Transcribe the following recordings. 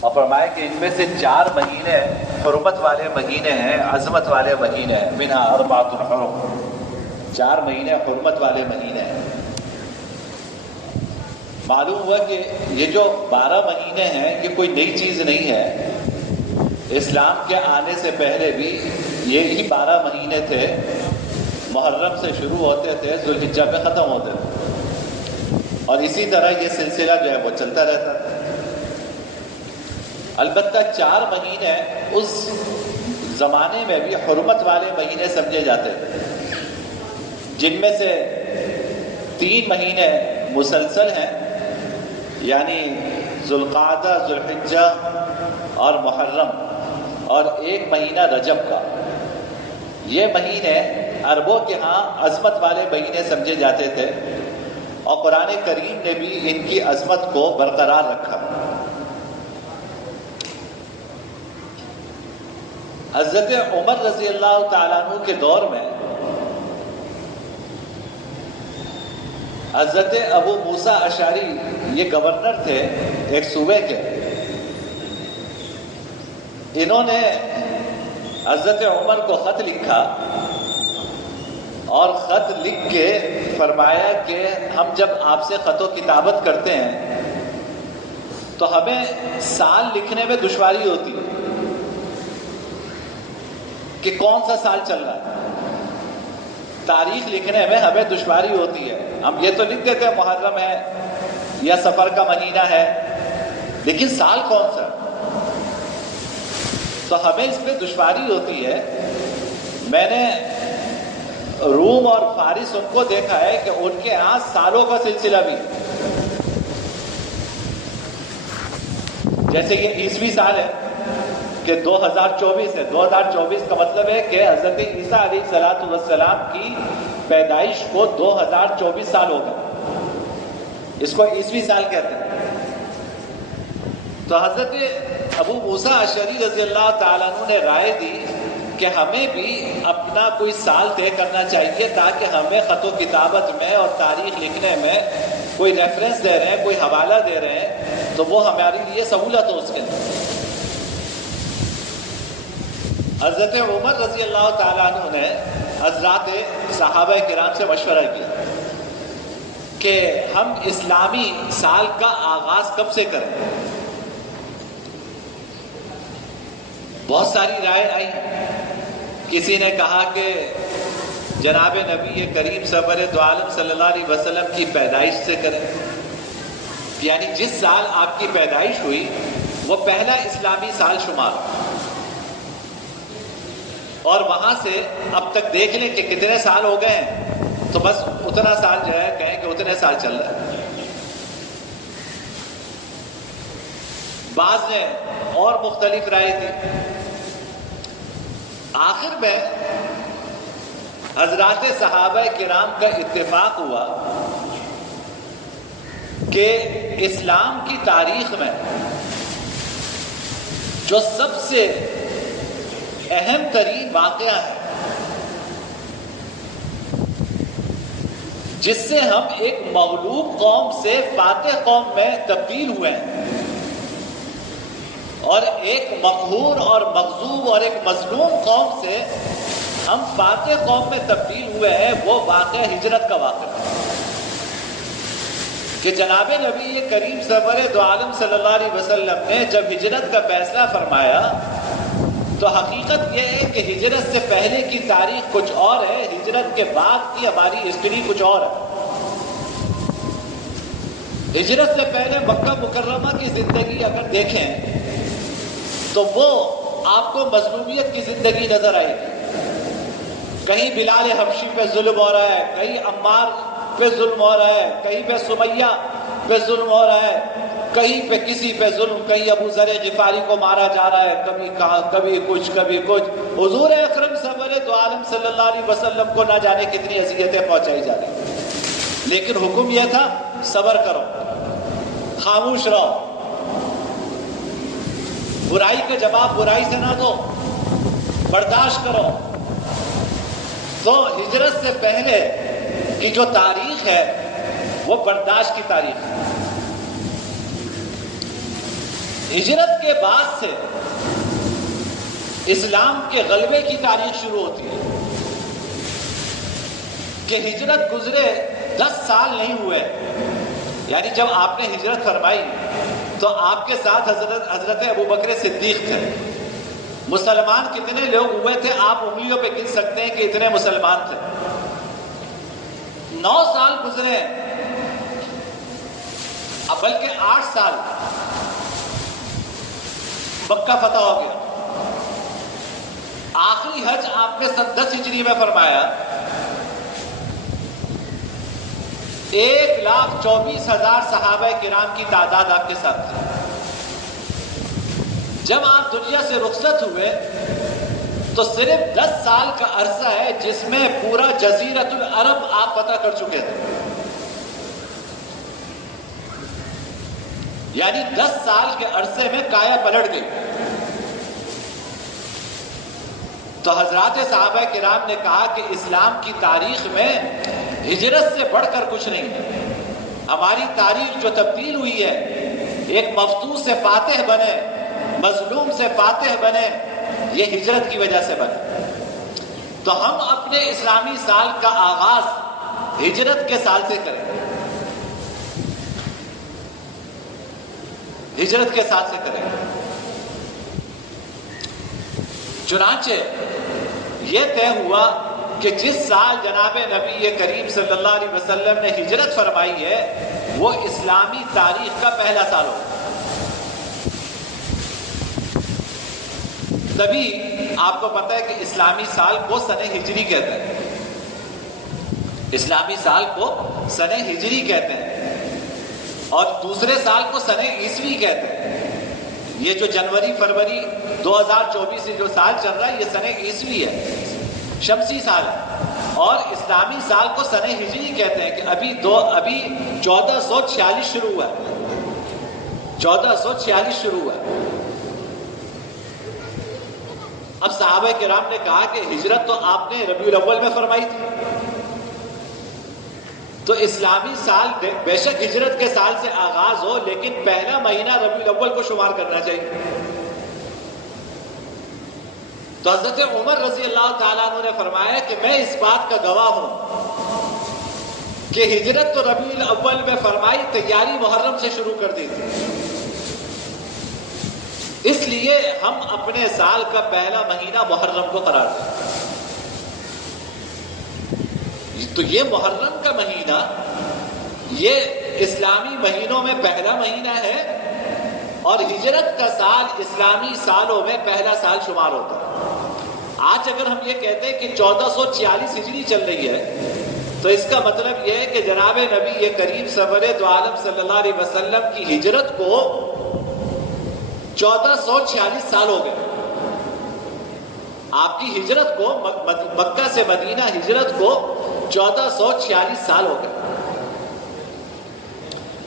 اور فرمایا کہ ان میں سے 4 مہینے حرمت والے مہینے ہیں، عظمت والے مہینے ہیں، منہا اربعۃ حرم، 4 مہینے حرمت والے مہینے ہیں۔ معلوم ہوا کہ یہ جو 12 مہینے ہیں یہ کوئی نئی چیز نہیں ہے، اسلام کے آنے سے پہلے بھی یہی 12 مہینے تھے، محرم سے شروع ہوتے تھے، ذوالحجہ پہ ختم ہوتے تھے، اور اسی طرح یہ سلسلہ جو ہے وہ چلتا رہتا تھا۔ البتہ 4 مہینے اس زمانے میں بھی حرمت والے مہینے سمجھے جاتے تھے، جن میں سے 3 مہینے مسلسل ہیں، یعنی ذوالقعدہ، ذوالحجہ اور محرم، اور 1 مہینہ رجب کا۔ یہ مہینے عربوں کے ہاں عظمت والے مہینے سمجھے جاتے تھے، اور قرآن کریم نے بھی ان کی عظمت کو برقرار رکھا۔ حضرت عمر رضی اللہ تعالیٰ عنہ کے دور میں حضرت ابو موسیٰ اشعری یہ گورنر تھے ایک صوبے کے، انہوں نے حضرت عمر کو خط لکھا، اور خط لکھ کے فرمایا کہ ہم جب آپ سے خط و کتابت کرتے ہیں تو ہمیں سال لکھنے میں دشواری ہوتی ہے کہ کون سا سال چل رہا ہے، تاریخ لکھنے میں ہمیں دشواری ہوتی ہے۔ ہم یہ تو لکھ دیتے ہیں محرم ہے یا سفر کا مہینہ ہے، لیکن سال کون سا؟ تو ہمیں اس پہ دشواری ہوتی ہے۔ میں نے روم اور فارس ان کو دیکھا ہے کہ ان کے یہاں سالوں کا سلسلہ بھی، جیسے یہ عیسوی سال ہے کہ 2024 ہے، 2024 کا مطلب ہے کہ حضرت عیسیٰ علیہ الصلوۃ والسلام کی پیدائش کو 2024 سال ہو گئے، اس کو عیسوی سال کہتے ہیں۔ تو حضرت ابو موسیٰ اشعری رضی اللہ تعالیٰ عنہ نے رائے دی کہ ہمیں بھی اپنا کوئی سال طے کرنا چاہیے، تاکہ ہمیں خط و کتابت میں اور تاریخ لکھنے میں کوئی ریفرنس دے رہے ہیں، کوئی حوالہ دے رہے ہیں، تو وہ ہمارے لیے سہولت ہو اس کے لیے۔ حضرت عمر رضی اللہ تعالیٰ عنہ نے حضرات صحابہ کرام سے مشورہ کیا کہ ہم اسلامی سال کا آغاز کب سے کریں۔ بہت ساری رائے آئی، کسی نے کہا کہ جناب نبی کریم سرور دو عالم صلی اللہ علیہ وسلم کی پیدائش سے کریں، یعنی جس سال آپ کی پیدائش ہوئی وہ پہلا اسلامی سال شمار، اور وہاں سے اب تک دیکھ لیں کہ کتنے سال ہو گئے ہیں، تو بس اتنا سال جو ہے کہیں کہ اتنے سال چل رہا ہے۔ بعض نے اور مختلف رائے دی۔ آخر میں حضرات صحابہ کرام کا اتفاق ہوا کہ اسلام کی تاریخ میں جو سب سے اہم ترین واقعہ ہے، جس سے ہم ایک مغلوب قوم سے فاتح قوم میں تبدیل ہوئے ہیں، اور ایک مقہور اور مغصوب اور ایک مظلوم قوم سے ہم فاتح قوم میں تبدیل ہوئے ہیں، وہ واقعہ ہجرت کا واقعہ ہے کہ جناب نبی کریم سرور دو عالم صلی اللہ علیہ وسلم نے جب ہجرت کا فیصلہ فرمایا تو حقیقت یہ ہے کہ ہجرت سے پہلے کی تاریخ کچھ اور ہے، ہجرت کے بعد کی ہماری ہسٹری کچھ اور ہے۔ ہجرت سے پہلے مکہ مکرمہ کی زندگی اگر دیکھیں تو وہ آپ کو مظلومیت کی زندگی نظر آئے گی۔ کہیں بلال حبشی پہ ظلم ہو رہا ہے، کہیں عمار پہ ظلم ہو رہا ہے، کہیں پہ سمیہ پہ ظلم ہو رہا ہے، کہیں پہ کسی پہ ظلم، کہیں ابو ذر غفاری کو مارا جا رہا ہے، کبھی کہاں، کبھی کچھ کبھی کچھ۔ حضور اکرم سرور دو عالم صلی اللہ علیہ وسلم کو نہ جانے کتنی اذیتیں پہنچائی جا رہی، لیکن حکم یہ تھا صبر کرو، خاموش رہو، برائی کا جواب برائی سے نہ دو، برداشت کرو۔ تو ہجرت سے پہلے کی جو تاریخ ہے وہ برداشت کی تاریخ ہے۔ ہجرت کے بعد سے اسلام کے غلبے کی تاریخ شروع ہوتی ہے کہ ہجرت گزرے 10 سال نہیں ہوئے، یعنی جب آپ نے ہجرت فرمائی تو آپ کے ساتھ حضرت ابوبکر صدیق تھے۔ مسلمان کتنے لوگ ہوئے تھے آپ انگلیوں پہ گن سکتے ہیں کہ اتنے مسلمان تھے۔ 9 سال گزرے، بلکہ 8 سال، مکہ فتح ہو گیا۔ آخری حج آپ نے 10 ہجری میں فرمایا۔ 1,24,000 صحابہ کرام کی تعداد آپ کے ساتھ تھی۔ جب آپ دنیا سے رخصت ہوئے تو صرف 10 سال کا عرصہ ہے جس میں پورا جزیرۃ العرب آپ فتح کر چکے تھے، یعنی 10 سال کے عرصے میں کایا پلٹ گئی۔ تو حضرات صحابہ کرام نے کہا کہ اسلام کی تاریخ میں ہجرت سے بڑھ کر کچھ نہیں ہے۔ ہماری تاریخ جو تبدیل ہوئی ہے، ایک مفتوح سے فاتح بنے، مظلوم سے فاتح بنے، یہ ہجرت کی وجہ سے بنے۔ تو ہم اپنے اسلامی سال کا آغاز ہجرت کے سال سے کریں، ہجرت کے سال سے کریں۔ چنانچہ یہ طے ہوا کہ جس سال جناب نبی کریم صلی اللہ علیہ وسلم نے ہجرت فرمائی ہے وہ اسلامی تاریخ کا پہلا سال ہو۔ تبھی آپ کو پتہ ہے کہ اسلامی سال کو سنہ ہجری کہتے ہیں، اسلامی سال کو سنہ ہجری کہتے ہیں، اور دوسرے سال کو سنہ عیسوی کہتے ہیں۔ یہ جو جنوری فروری 2024 سے جو سال چل رہا ہے یہ سنہ عیسوی ہے، شمسی سال ہے، اور اسلامی سال کو سنہ ہجری کہتے ہیں کہ ابھی 1446 شروع ہوا ہے، 1446 شروع ہوا ہے۔ اب صحابہ کرام نے کہا کہ ہجرت تو آپ نے ربیع الاول میں فرمائی تھی، تو اسلامی سال بے شک ہجرت کے سال سے آغاز ہو لیکن پہلا مہینہ ربیع الاول کو شمار کرنا چاہیے۔ تو حضرت عمر رضی اللہ تعالیٰ عنہ نے فرمایا کہ میں اس بات کا گواہ ہوں کہ ہجرت تو ربیع الاول میں فرمائی، تیاری محرم سے شروع کر دی تھی، اس لیے ہم اپنے سال کا پہلا مہینہ محرم کو قرار دیں۔ تو یہ محرم کا مہینہ یہ اسلامی مہینوں میں پہلا مہینہ ہے، اور ہجرت کا سال اسلامی سالوں میں پہلا سال شمار ہوتا ہے۔ آج اگر ہم یہ کہتے ہیں کہ 1446 ہجری چل رہی ہے تو اس کا مطلب یہ ہے کہ جناب نبی کریم سرور دو عالم صلی اللہ علیہ وسلم کی ہجرت کو 1446 سال ہو گئے۔ آپ کی ہجرت کو مکہ سے مدینہ ہجرت کو 1446 سال ہو گئے۔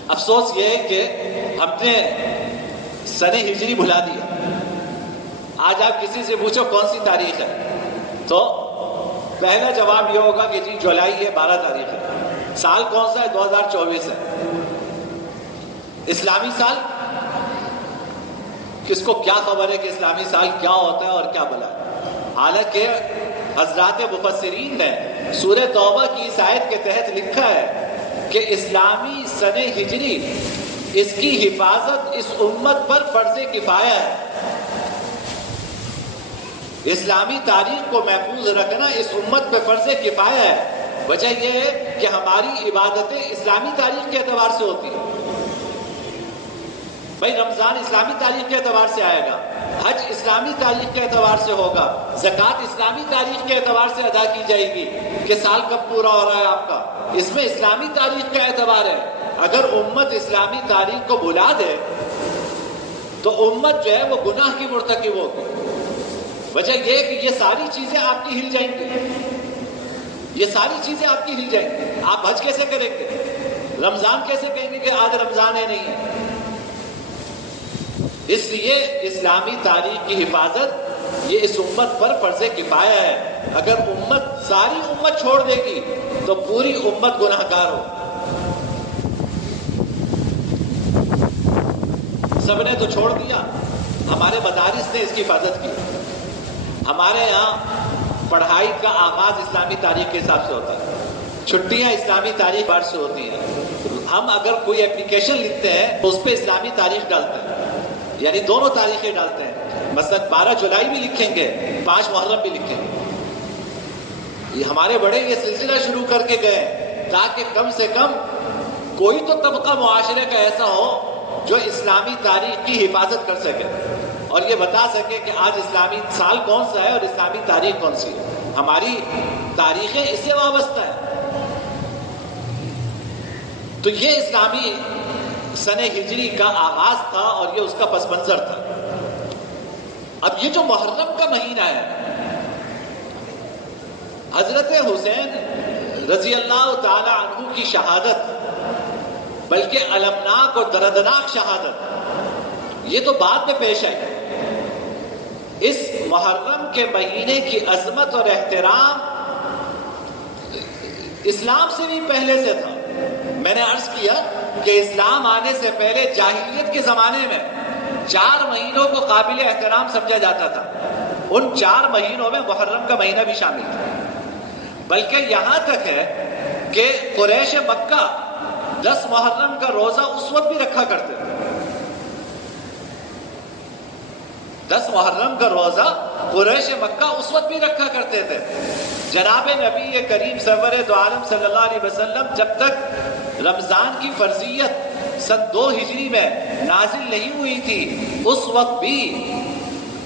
افسوس یہ ہے کہ ہم نے سنہ ہجری بھلا دیا۔ آج آپ کسی سے پوچھو کون سی تاریخ ہے تو پہلا جواب یہ ہوگا کہ جی جولائی ہے، 12 تاریخ ہے۔ سال کون سا ہے؟ 2024 ہے۔ اسلامی سال کس کو کیا خبر ہے کہ اسلامی سال کیا ہوتا ہے اور کیا بلا ہے؟ حالانکہ حضرات مفسرین نے سورہ توبہ کی اس آیت کے تحت لکھا ہے کہ اسلامی سنہ ہجری اس کی حفاظت اس امت پر فرض کفایہ ہے۔ اسلامی تاریخ کو محفوظ رکھنا اس امت پہ فرض کفایہ ہے۔ وجہ یہ ہے کہ ہماری عبادتیں اسلامی تاریخ کے اعتبار سے ہوتی ہیں۔ بھائی رمضان اسلامی تاریخ کے اعتبار سے آئے گا، حج اسلامی تاریخ کے اعتبار سے ہوگا، زکوٰۃ اسلامی تاریخ کے اعتبار سے ادا کی جائے گی کہ سال کب پورا ہو رہا ہے آپ کا، اس میں اسلامی تاریخ کا اعتبار ہے۔ اگر امت اسلامی تاریخ کو بھلا دے تو امت جو ہے وہ گناہ کی مرتکب ہوگی۔ وجہ یہ ہے کہ یہ ساری چیزیں آپ کی ہل جائیں گی، یہ ساری چیزیں آپ کی ہل جائیں گی۔ آپ حج کیسے کریں گے؟ رمضان کیسے کہیں گے کہ آج رمضان ہے نہیں ہے؟ اس لیے اسلامی تاریخ کی حفاظت یہ اس امت پر فرض کفایہ ہے۔ اگر امت ساری امت چھوڑ دے گی تو پوری امت گناہگار ہو۔ سب نے تو چھوڑ دیا. ہمارے مدارس نے اس کی حفاظت کی. ہمارے یہاں پڑھائی کا آغاز اسلامی تاریخ کے حساب سے ہوتا ہے, چھٹیاں اسلامی تاریخ بار سے ہوتی ہیں. ہم اگر کوئی اپلیکیشن لکھتے ہیں تو اس پہ اسلامی تاریخ ڈالتے ہیں, یعنی دونوں تاریخیں ڈالتے ہیں. مثلا 12 جولائی بھی لکھیں گے, 5 محرم بھی لکھیں گے. یہ ہمارے بڑے یہ سلسلہ شروع کر کے گئے تاکہ کم سے کم کوئی تو طبقہ معاشرے کا ایسا ہو جو اسلامی تاریخ کی حفاظت کر سکے اور یہ بتا سکے کہ آج اسلامی سال کون سا ہے اور اسلامی تاریخ کون سی ہے. ہماری تاریخیں اس سے وابستہ ہیں. تو یہ اسلامی سن ہجری کا آغاز تھا اور یہ اس کا پس منظر تھا. اب یہ جو محرم کا مہینہ ہے, حضرت حسین رضی اللہ تعالی عنہ کی شہادت, بلکہ المناک اور دردناک شہادت, یہ تو بعد میں پیش آئی. اس محرم کے مہینے کی عظمت اور احترام اسلام سے بھی پہلے سے تھا. میں نے عرض کیا کہ اسلام آنے سے پہلے جاہلیت کے زمانے میں 4 مہینوں کو قابل احترام سمجھا جاتا تھا. ان 4 مہینوں میں محرم کا مہینہ بھی شامل تھا. بلکہ یہاں تک ہے کہ قریش مکہ 10 محرم کا روزہ اس وقت بھی رکھا کرتے تھے. 10 محرم کا روزہ قریش مکہ اس وقت بھی رکھا کرتے تھے. جناب نبی کریم سرور دو عالم صلی اللہ علیہ وسلم جب تک رمضان کی فرضیت سن 2 ہجری میں نازل نہیں ہوئی تھی, اس وقت بھی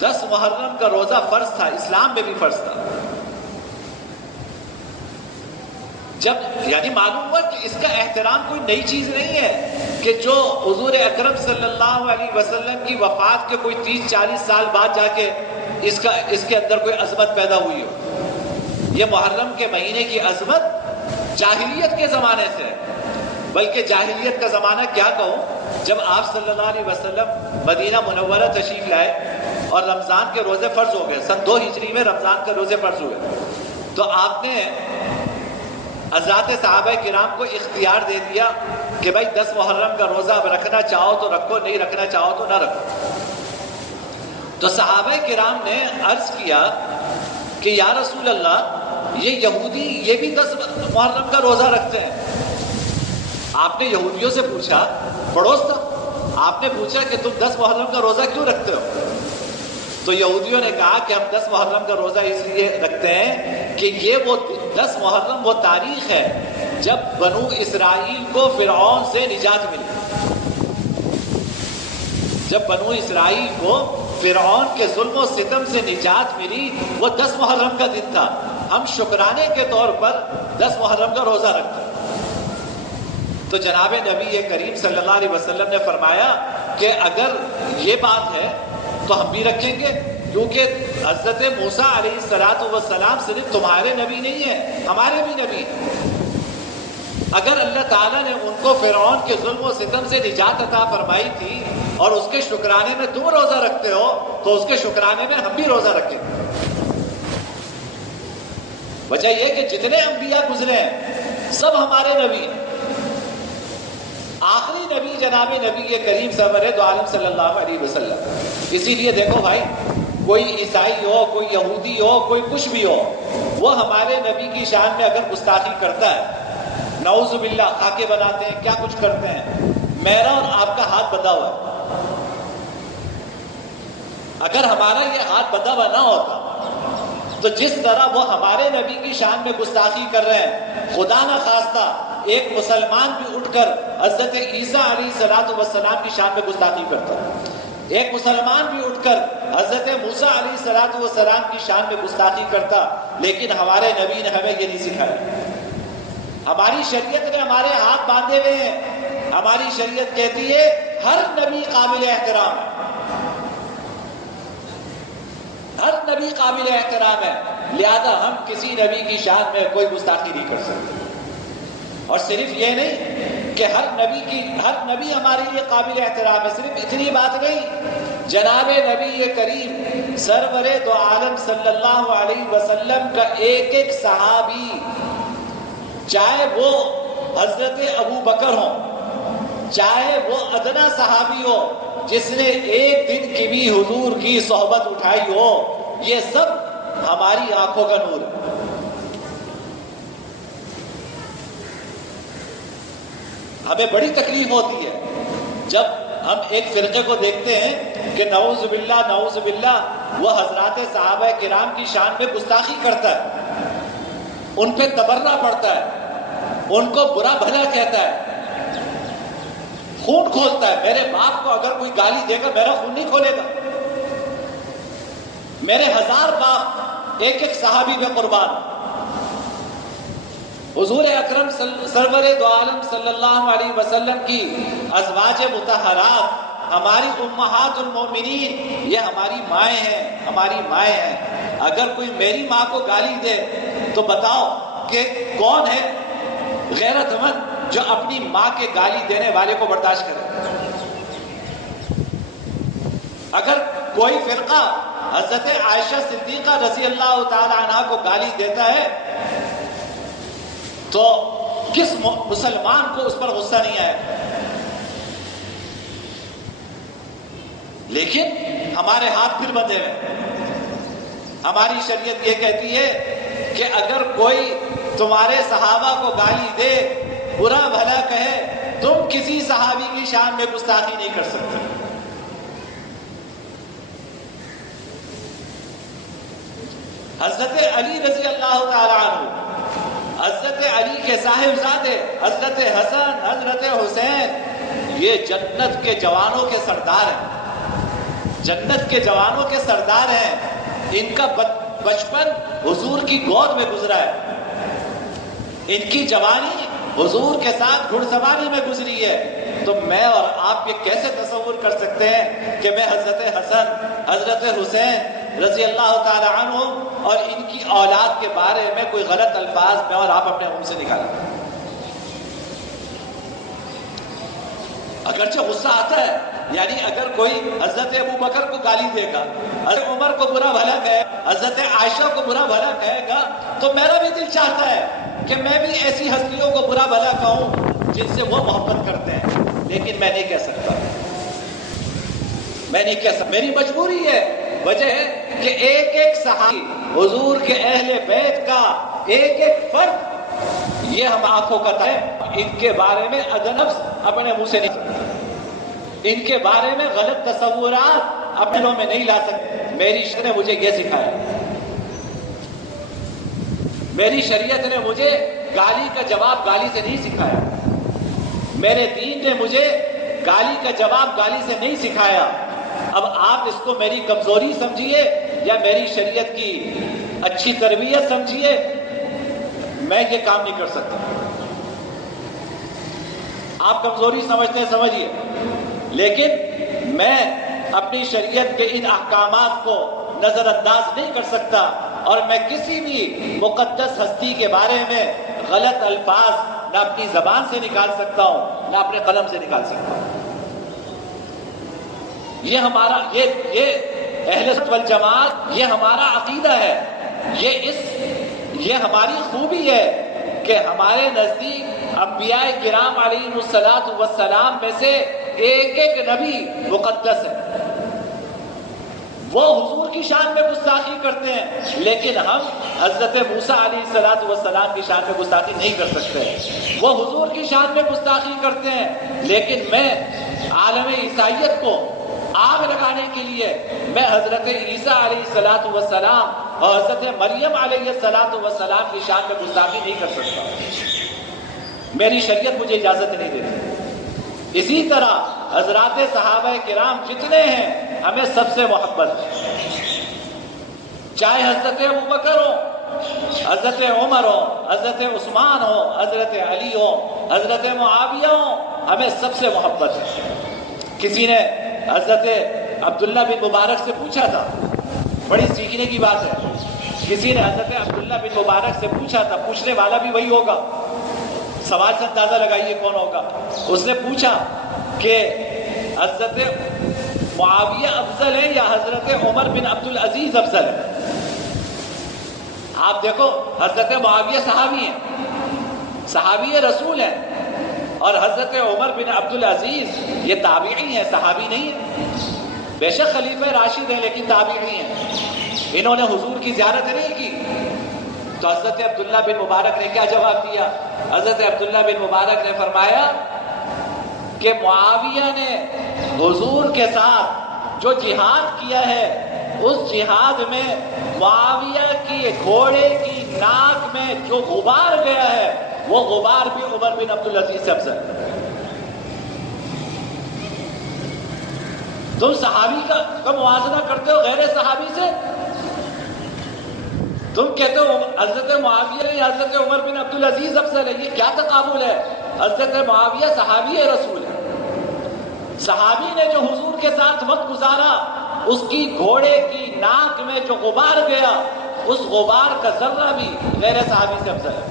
10 محرم کا روزہ فرض تھا, اسلام میں بھی فرض تھا. جب یعنی معلوم ہوا کہ اس کا احترام کوئی نئی چیز نہیں ہے کہ جو حضور اکرم صلی اللہ علیہ وسلم کی وفات کے کوئی 30-40 سال بعد جا کے اس کے اندر کوئی عظمت پیدا ہوئی ہو. یہ محرم کے مہینے کی عظمت جاہلیت کے زمانے سے ہے. بلکہ جاہلیت کا زمانہ کیا کہوں, جب آپ صلی اللہ علیہ وسلم مدینہ منورہ تشریف لائے اور رمضان کے روزے فرض ہو گئے, سن 2 ہجری میں رمضان کے روزے فرض ہوئے, تو آپ نے حضرات صحابہ کرام کو اختیار دے دیا کہ بھائی 10 محرم کا روزہ اب رکھنا چاہو تو رکھو, نہیں رکھنا چاہو تو نہ رکھو. تو صحابہ کرام نے عرض کیا کہ یا رسول اللہ, یہ یہودی یہ بھی 10 محرم کا روزہ رکھتے ہیں. آپ نے یہودیوں سے پوچھا, پڑوس تھا, آپ نے پوچھا کہ تم 10 محرم کا روزہ کیوں رکھتے ہو؟ تو یہودیوں نے کہا کہ ہم 10 محرم کا روزہ اس لیے رکھتے ہیں کہ یہ وہ 10 محرم وہ تاریخ ہے جب بنو اسرائیل کو فرعون سے نجات ملی. جب بنو اسرائیل کو فرعون کے ظلم و ستم سے نجات ملی, وہ 10 محرم کا دن تھا. ہم شکرانے کے طور پر 10 محرم کا روزہ رکھتے ہیں. تو جناب نبی کریم صلی اللہ علیہ وسلم نے فرمایا کہ اگر یہ بات ہے تو ہم بھی رکھیں گے, کیونکہ حضرت موسیٰ علیہ السلام صرف تمہارے نبی نہیں ہیں, ہمارے بھی نبی ہیں. اگر اللہ تعالیٰ نے ان کو فرعون کے ظلم و ستم سے نجات عطا فرمائی تھی اور اس کے شکرانے میں تم روزہ رکھتے ہو, تو اس کے شکرانے میں ہم بھی روزہ رکھیں گے. وجہ یہ کہ جتنے انبیاء گزرے ہیں سب ہمارے نبی ہیں. آخری نبی جناب نبی کریم سرور دو عالم صلی اللہ علیہ وسلم. اسی لیے دیکھو بھائی, کوئی عیسائی ہو, کوئی یہودی ہو, کوئی کچھ بھی ہو, وہ ہمارے نبی کی شان میں اگر گستاخی کرتا ہے, نعوذ باللہ, خاکے بناتے ہیں, کیا کچھ کرتے ہیں, میرا اور آپ کا ہاتھ بندھا ہوا ہے. اگر ہمارا یہ ہاتھ بندھا ہوا نہ ہوتا تو جس طرح وہ ہمارے نبی کی شان میں گستاخی کر رہے ہیں, خدا نہ خواستہ ایک مسلمان بھی اٹھ کر حضرت عیسیٰ علیہ السلام کی شان میں گستاخی کرتا ہے, ایک مسلمان بھی اٹھ کر حضرت موسیٰ علیہ السلام کی شان میں گستاخی کرتا. لیکن ہمارے نبی نے ہمیں یہ نہیں سکھایا. ہماری شریعت نے ہمارے ہاتھ باندھے ہوئے ہیں. ہماری شریعت کہتی ہے ہر نبی قابل احترام ہے, ہر نبی قابل احترام ہے, لہذا ہم کسی نبی کی شان میں کوئی گستاخی نہیں کر سکتے. اور صرف یہ نہیں کہ ہر نبی ہمارے لیے قابل احترام ہے, صرف اتنی بات نہیں, جناب نبی کریم سرور دو عالم صلی اللہ علیہ وسلم کا ایک ایک صحابی, چاہے وہ حضرت ابو بکر ہوں, چاہے وہ ادنا صحابی ہو, جس نے ایک دن کی بھی حضور کی صحبت اٹھائی ہو، یہ سب ہماری آنکھوں کا نور ہے۔ ہمیں بڑی تکلیف ہوتی ہے جب ہم ایک فرقے کو دیکھتے ہیں کہ نعوذ باللہ وہ حضرات صحابہ کرام کی شان میں گستاخی کرتا ہے، ان پہ تبرہ پڑتا ہے، ان کو برا بھلا کہتا ہے، خون کھولتا ہے۔ میرے باپ کو اگر کوئی گالی دے گا میرا خون نہیں کھولے گا۔ میرے 1000 باپ ایک ایک صحابی میں قربان۔ حضور اکرم سرور دو عالم صلی اللہ علیہ وسلم کی ازواج مطہرات، ہماری امہات المومنین، یہ ہماری مائیں ہیں، ہماری مائیں ہیں۔ اگر کوئی میری ماں کو گالی دے تو بتاؤ کہ کون ہے غیرت مند جو اپنی ماں کے گالی دینے والے کو برداشت کرے؟ اگر کوئی فرقہ حضرت عائشہ صدیقہ رضی اللہ تعالی عنہا کو گالی دیتا ہے تو کس مسلمان کو اس پر غصہ نہیں آیا؟ لیکن ہمارے ہاتھ پھر بندھے ہوئے۔ ہماری شریعت یہ کہتی ہے کہ اگر کوئی تمہارے صحابہ کو گالی دے، برا بھلا کہے، تم کسی صحابی کی شان میں گستاخی نہیں کر سکتے۔ حضرت علی رضی اللہ تعالی عنہ، حضرت علی کے صاحبزادے حضرت حسن، حضرت حسین، یہ جنت کے جوانوں کے سردار ہیں، جنت کے جوانوں کے سردار ہیں۔ ان کا بچپن حضور کی گود میں گزرا ہے، ان کی جوانی حضور کے ساتھ گھڑ سواری میں گزری ہے۔ تو میں اور آپ یہ کیسے تصور کر سکتے ہیں کہ میں حضرت حسن، حضرت حسین رضی اللہ تعالی عنہ اور ان کی اولاد کے بارے میں کوئی غلط الفاظ میں اور آپ اپنے منہ سے نکالیں؟ اگرچہ غصہ آتا ہے، یعنی اگر کوئی حضرت ابو بکر کو گالی دے گا، حضرت عمر کو برا بھلا کہے، حضرت عائشہ کو برا بھلا کہے گا، تو میرا بھی دل چاہتا ہے کہ میں بھی ایسی ہستیوں کو برا بھلا کہوں جن سے وہ محبت کرتے ہیں، لیکن میں نہیں کہہ سکتا، میں نہیں کہہ سکتا، میری مجبوری ہے۔ وجہ ہے کہ ایک ایک صحابی حضور کے اہل بیت کا ایک ایک فرد یہ ہم آنکھوں کا ہے، ان کے بارے میں ادنفس اپنے منہ سے نہیں، ان کے بارے میں غلط تصورات اپنے دلوں میں نہیں لا سکتے۔ میری شریعت نے مجھے یہ سکھایا، میری شریعت نے مجھے گالی کا جواب گالی سے نہیں سکھایا، میرے دین نے مجھے گالی کا جواب گالی سے نہیں سکھایا۔ اب آپ اس کو میری کمزوری سمجھیے یا میری شریعت کی اچھی تربیت سمجھیے، میں یہ کام نہیں کر سکتا۔ آپ کمزوری سمجھتے ہیں سمجھیے، لیکن میں اپنی شریعت کے ان احکامات کو نظر انداز نہیں کر سکتا، اور میں کسی بھی مقدس ہستی کے بارے میں غلط الفاظ نہ اپنی زبان سے نکال سکتا ہوں نہ اپنے قلم سے نکال سکتا ہوں۔ یہ ہمارا یہ اہل سنت والجماعت، یہ ہمارا عقیدہ ہے، یہ ہماری خوبی ہے کہ ہمارے نزدیک انبیاء کرام علیہ الصلوۃ والسلام میں سے ایک ایک نبی مقدس ہے۔ وہ حضور کی شان میں گستاخی کرتے ہیں، لیکن ہم حضرت موسیٰ علیہ الصلوۃ والسلام کی شان میں گستاخی نہیں کر سکتے۔ وہ حضور کی شان میں گستاخی کرتے ہیں، لیکن میں عالم عیسائیت کو آگ لگانے کے لیے میں حضرت عیسیٰ علیہ الصلوۃ والسلام اور حضرت مریم علیہ الصلوۃ والسلام کی شان میں گستاخی نہیں کر سکتا، میری شریعت مجھے اجازت نہیں دیتی۔ اسی طرح حضرات صحابہ کرام جتنے ہیں ہمیں سب سے محبت ہے، چاہے حضرت ابوبکر ہو، حضرت عمر ہو، حضرت عثمان ہو، حضرت علی ہو، حضرت معاویہ ہو، ہمیں سب سے محبت ہے۔ کسی نے حضرت عبداللہ بن مبارک سے پوچھا تھا، بڑی سیکھنے کی بات ہے، کسی نے حضرت عبداللہ بن مبارک سے پوچھا تھا، پوچھنے والا بھی وہی ہوگا، سوال سے اندازہ لگائیے کون ہوگا۔ اس نے پوچھا کہ حضرت معاویہ افضل ہے یا حضرت عمر بن عبد العزیز افضل ہے؟ آپ دیکھو، حضرت معاویہ صحابی ہیں، صحابی رسول ہیں، اور حضرت عمر بن عبدالعزیز یہ تابعی ہیں، صحابی نہیں ہیں، بے شک خلیفہ راشد ہیں لیکن تابعی ہیں، انہوں نے حضور کی زیارت نہیں کی۔ تو حضرت عبداللہ بن مبارک نے کیا جواب دیا؟ حضرت عبداللہ بن مبارک نے فرمایا کہ معاویہ نے حضور کے ساتھ جو جہاد کیا ہے، اس جہاد میں معاویہ کی گھوڑے کی ناک میں جو غبار گیا ہے، وہ غبار بھی عمر بن عبدالعزیز سے افضل۔ تم صحابی کا موازنہ کرتے ہو غیر صحابی سے؟ تم کہتے ہو حضرت معاویہ یا حضرت عمر بن عبدالعزیز افضل ہے، یہ کیا تقابل ہے؟ حضرت معاویہ صحابی ہے، رسول ہے۔ صحابی نے جو حضور کے ساتھ وقت گزارا، اس کی گھوڑے کی ناک میں جو غبار گیا، اس غبار کا ذرہ بھی غیر صحابی سے افضل ہے۔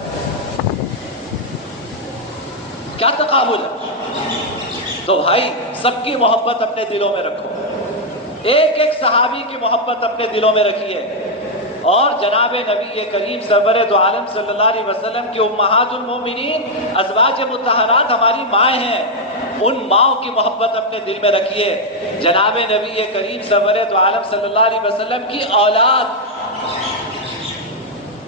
کیا تقابل ہے؟ تو بھائی سب کی محبت اپنے دلوں میں رکھو، ایک ایک صحابی کی محبت اپنے دلوں میں رکھیے، اور جناب نبی کریم سرور دو عالم صلی اللہ علیہ وسلم کی امہات المومنین ازواج مطہرات ہماری مائیں ہیں، ان ماؤں کی محبت اپنے دل میں رکھیے۔ جناب نبی کریم سرور دو عالم صلی اللہ علیہ وسلم کی اولاد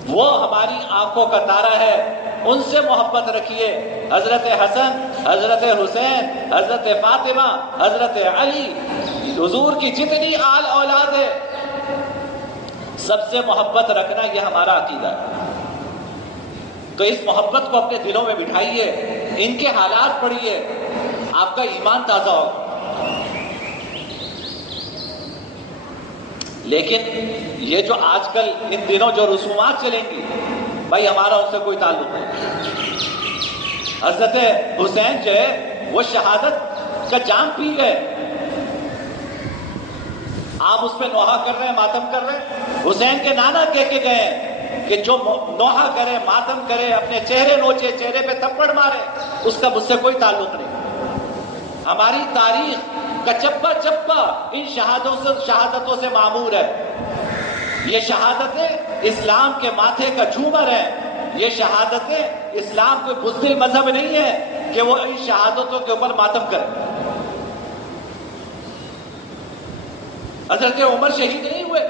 وہ ہماری آنکھوں کا تارا ہے، ان سے محبت رکھیے۔ حضرت حسن، حضرت حسین، حضرت فاطمہ، حضرت علی، حضور کی جتنی آل اولاد ہے، سب سے محبت رکھنا یہ ہمارا عقیدہ ہے۔ تو اس محبت کو اپنے دلوں میں بٹھائیے، ان کے حالات پڑھیے، آپ کا ایمان تازہ ہوگا۔ لیکن یہ جو آج کل ان دنوں جو رسومات چلیں گی، بھائی ہمارا اس سے کوئی تعلق نہیں۔ حضرت حسین جو ہے وہ شہادت کا جام پی گئے، آپ اس پہ نوحہ کر رہے ہیں، ماتم کر رہے ہیں۔ حسین کے نانا کہہ کے گئے کہ جو نوحہ کرے، ماتم کرے، اپنے چہرے نوچے، چہرے پہ تھپڑ مارے، اس کا مجھ سے کوئی تعلق نہیں۔ ہماری تاریخ کا چپا چپا ان شہادتوں سے معمور ہے۔ یہ شہادتیں اسلام کے ماتھے کا جھومر ہے، یہ شہادتیں اسلام کوئی بزدل مذہب نہیں ہے کہ وہ ان شہادتوں کے اوپر ماتم کرے۔ حضرت عمر شہید نہیں ہوئے،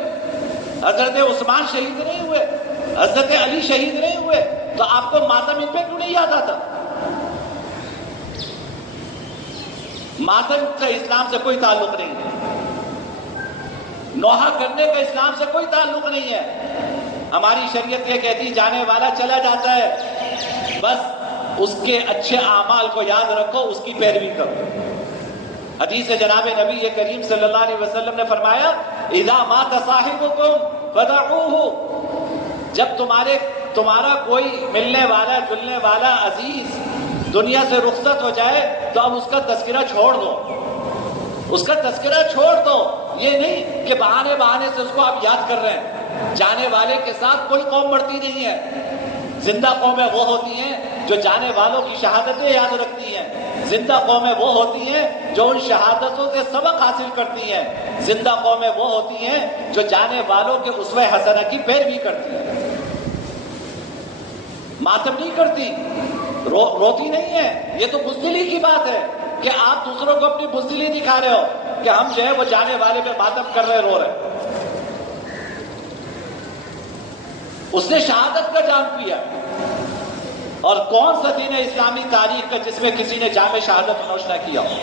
حضرت عثمان شہید نہیں ہوئے، حضرت علی شہید نہیں ہوئے، تو آپ کو ماتم ان پہ کیوں نہیں یاد آتا؟ ماتم کا اسلام سے کوئی تعلق نہیں ہے، نوحہ کرنے کا اسلام سے کوئی تعلق نہیں ہے۔ ہماری شریعت یہ کہتی جانے والا چلا جاتا ہے، بس اس کے اچھے اعمال کو یاد رکھو، اس کی پیروی کرو۔ حدیث جناب نبی کریم صلی اللہ علیہ وسلم نے فرمایا اذا مات صاحبکم فدعوہ، جب تمہارا کوئی ملنے والا جلنے والا عزیز دنیا سے رخصت ہو جائے تو اب اس کا تذکرہ چھوڑ دو، اس کا تذکرہ چھوڑ دو۔ یہ نہیں کہ بہانے سے اس کو آپ یاد کر رہے ہیں۔ جانے والے کے ساتھ کوئی قوم مرتی نہیں ہے، زندہ قومیں وہ ہوتی ہیں جو جانے والوں کی شہادتیں یاد رکھتی ہیں، زندہ قومیں وہ ہوتی ہیں جو ان شہادتوں سے سبق حاصل کرتی ہیں، زندہ قومیں وہ ہوتی ہیں جو جانے والوں کے اسوہ حسنہ کی پیروی کرتی ہیں، ماتم نہیں کرتی، روتی نہیں ہے۔ یہ تو بزدلی کی بات ہے کہ آپ دوسروں کو اپنی بزدلی دکھا رہے ہو کہ ہم جو ہے وہ جانے والے پہ ماتم کر رہے، رو رہے۔ اس نے شہادت کا جام پیا، اور کون سا دن ہے اسلامی تاریخ کا جس میں کسی نے جام شہادت نوش نہ کیا ہو؟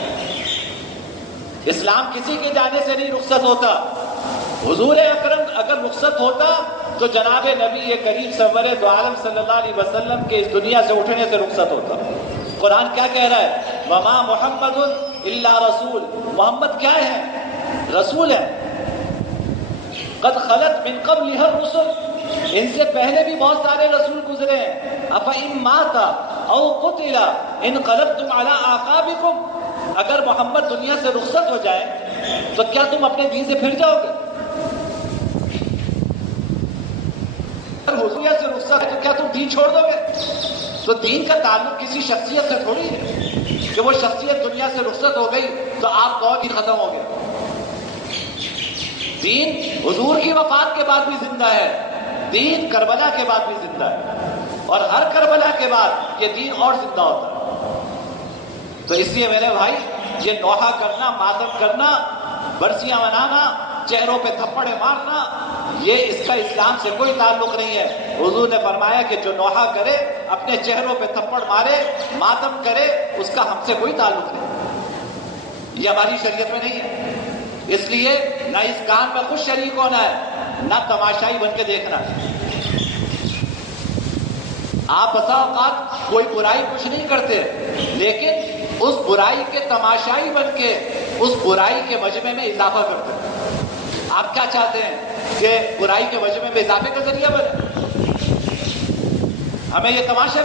اسلام کسی کے جانے سے نہیں رخصت ہوتا۔ حضور اکرم اگر رخصت ہوتا تو جناب نبی کریم سرور دو عالم صلی اللہ علیہ وسلم کے اس دنیا سے اٹھنے سے رخصت ہوتا۔ قرآن کیا کہہ رہا ہے؟ وما محمد الا رسول، محمد کیا ہے؟ رسول ہے۔ قد خلت من قبلہ الرسل، ان سے پہلے بھی بہت سارے رسول گزرے ہیں۔ افإن مات او قتل انقلبتم علی اعقابکم، اگر محمد دنیا سے رخصت ہو جائے تو کیا تم اپنے دین سے پھر جاؤ گے؟ اگر حضور سے رخصت ہے تو کیا تم دین چھوڑ دو گے؟ تو دین کا تعلق کسی شخصیت سے تھوڑی ہے کہ وہ شخصیت دنیا سے رخصت ہو گئی تو آپ کو دین ختم ہو گیا۔ دین حضور کی وفات کے بعد بھی زندہ ہے، دین کربلا کے بعد بھی زندہ ہے، اور ہر کربلا کے بعد یہ دین اور زندہ ہوتا ہے۔ تو اس لیے میرے بھائی یہ نوحہ کرنا، ماتم کرنا، برسیاں منانا، چہروں پہ تھپڑے مارنا، یہ اس کا اسلام سے کوئی تعلق نہیں ہے۔ حضور نے فرمایا کہ جو نوحہ کرے، اپنے چہروں پہ تھپڑ مارے، ماتم کرے، اس کا ہم سے کوئی تعلق نہیں، یہ ہماری شریعت میں نہیں ہے۔ اس لیے نہ اس کام میں خود شریک ہونا ہے، نہ تماشائی بن کے دیکھنا ہے۔ آپ بسا اوقات کوئی برائی کچھ نہیں کرتے، لیکن اس برائی کے تماشائی بن کے اس برائی کے مجمع میں اضافہ کرتے ہیں۔ آپ کیا چاہتے ہیں کہ برائی کے مجمع میں اضافے کا ذریعہ بنے؟ ہمیں یہ تماشا